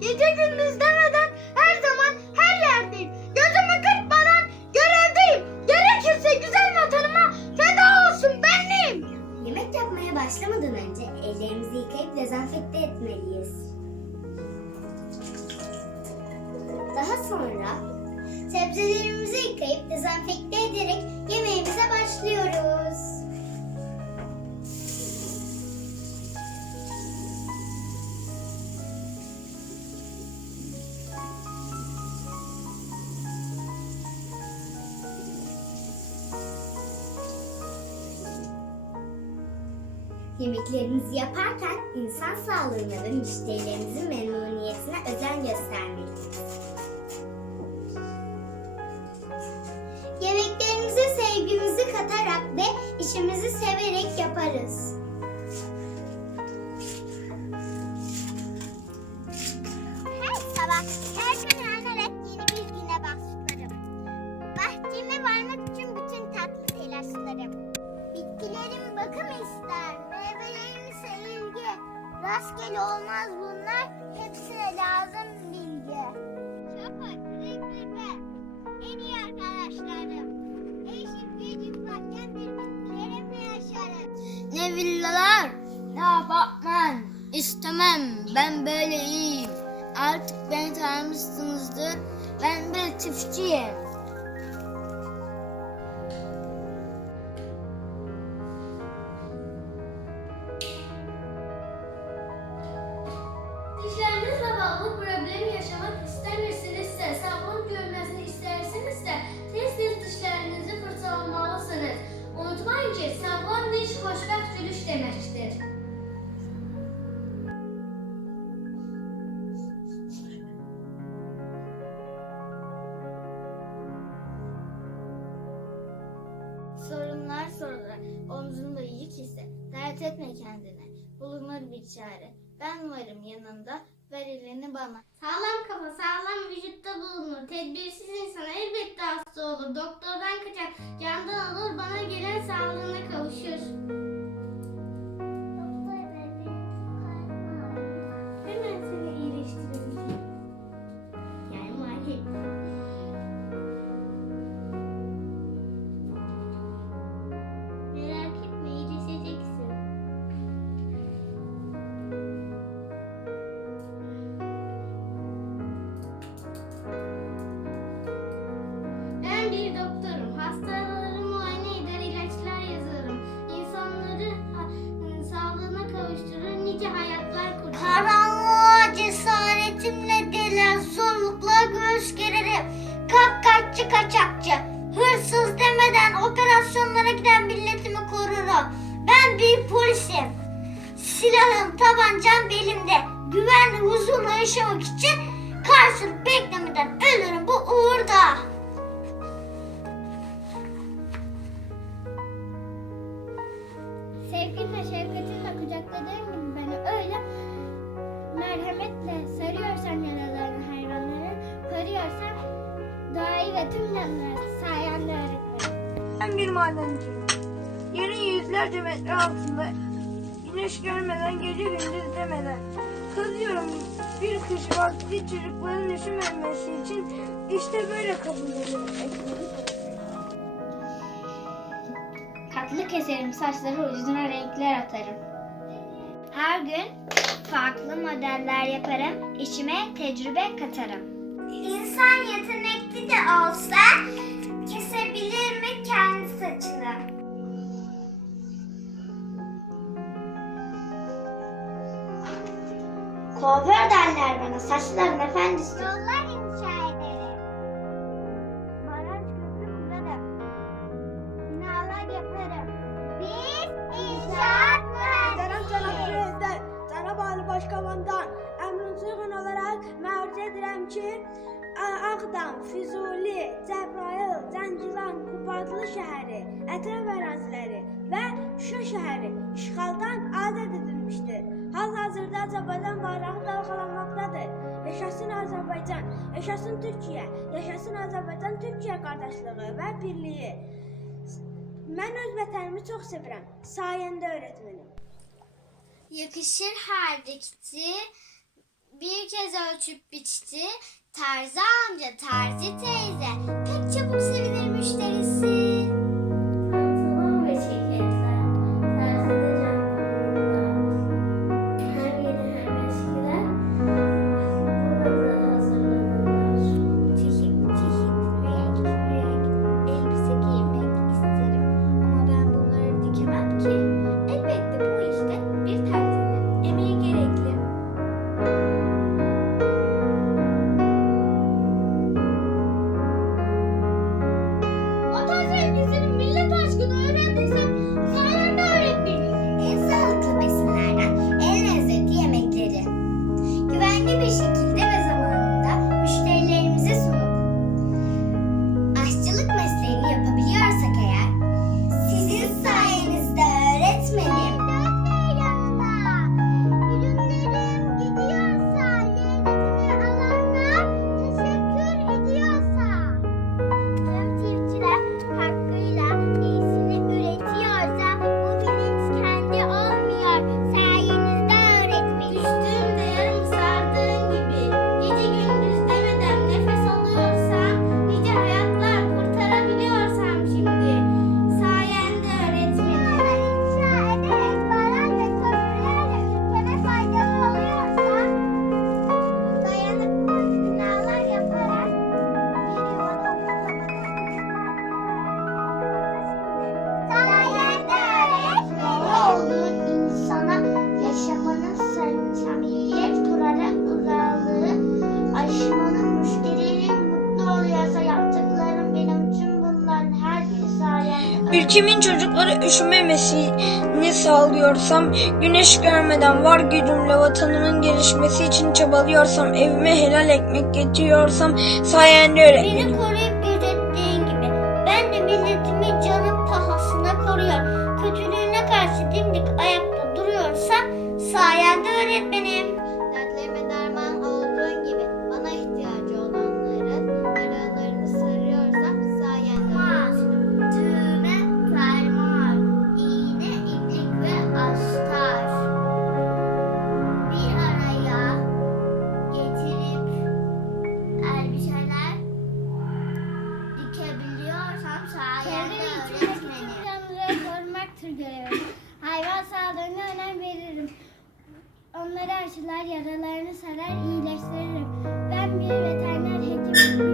Gece gündüz demeden her zaman her yerdeyim. Gözümü kırpmadan görevdeyim. Gerekirse güzel vatanıma feda olsun benliğim. Yemek yapmaya başlamadan önce ellerimizi yıkayıp dezenfekte etmeliyiz. Daha sonra sebzelerimizi yıkayıp dezenfekte ederek yemeğimize başlıyoruz. Yemeklerimizi yaparken insan sağlığına ve müşterilerimizin memnuniyetine özen göstermeliyiz. Yemeklerimize sevgimizi katarak ve işimizi severek yaparız. Her sabah uyanarak Rastgele olmaz bunlar, hepsine lazım bilgi. Şafak, renkli ben, en iyi arkadaşlarım. Değişip geçip varken birliklerimle yaşarım. Ne villalar, ne apartman. İstemem, ben böyle iyiyim. Artık beni tanımışsınızdır. Ben bir çiftçiyim. Sorunlar sorulur, omzunda yük ise dert etme kendine. Bulunur bir çare. Ben varım yanında, ver elini bana. Sağlam kafa sağlam vücutta bulunur. Tedbirsiz insan elbette hasta olur. Doktordan kaçar, candan olur, bana gelen sağlığına kavuşur. Kapkaççı kaçakçı, hırsız demeden operasyonlara giden milletimi korurum. Ben bir polisim. Silahım, tabancam belimde. Güvenli, huzurla yaşamak için karşılık beklemeden ölürüm bu uğurda. Sevginle, şefkatinle kucakladığın gibi beni öyle merhametle sarıyorsan yaralarını hayvanların, koruyorsan doğayı ve tüm canlıları sayende öğretmenim. Ben bir madenciyim. Yerin yüzlerce metre altında. Güneş görmeden, gece gündüz demeden. Kazıyorum bir kış vakti çocukların üşümemesi için. İşte böyle kabul ediyorum. Katlı keserim saçları ucuna renkler atarım. Her gün farklı modeller yaparım, işime tecrübe katarım. İnsan yetenekli de olsa kesebilir mi kendi saçını? Kuaför derler bana, saçların efendisi. Yollar inşa ederim. Baraj köprü kurarım. Binalar yaparım. Biz inşaat Muhterem Cenab-ı Prezident, Cenab-ı Ali Başkomandan, Füzuli, Cəbrayıl, Zəngilan, Qubadlı şəhəri, ətraf əraziləri və Şuşa şəhəri işğaldan azad edilmişdir. Hal-hazırda Azərbaycan bayrağı dalğalanmaqdadır. Yaşasın Azərbaycan, yaşasın Türkiyə, yaşasın Azərbaycan Türkiyə qardaşlığı və birliyi. Mən öz vətənimi çox sevirəm. Sayəndə öyrətmənim. Yakışır her dikti bir kez ölçüp biçti. Terzi amca, terzi teyze pek çabuk sevinir müşteri Ülkemin çocukları üşümemesini sağlıyorsam, güneş görmeden var gücümle vatanımın gelişmesi için çabalıyorsam, evime helal ekmek getiriyorsam sayende öğretmenim. Beni koruyup gözettiğin gibi ben de milletimin canın pahasına koruyor. Kötülüğüne karşı dimdik ayakta duruyorsa sayende öğretmenim. Onlara aşılar, yaralarını sarar, iyileştiririm. Ben bir veteriner hekimim.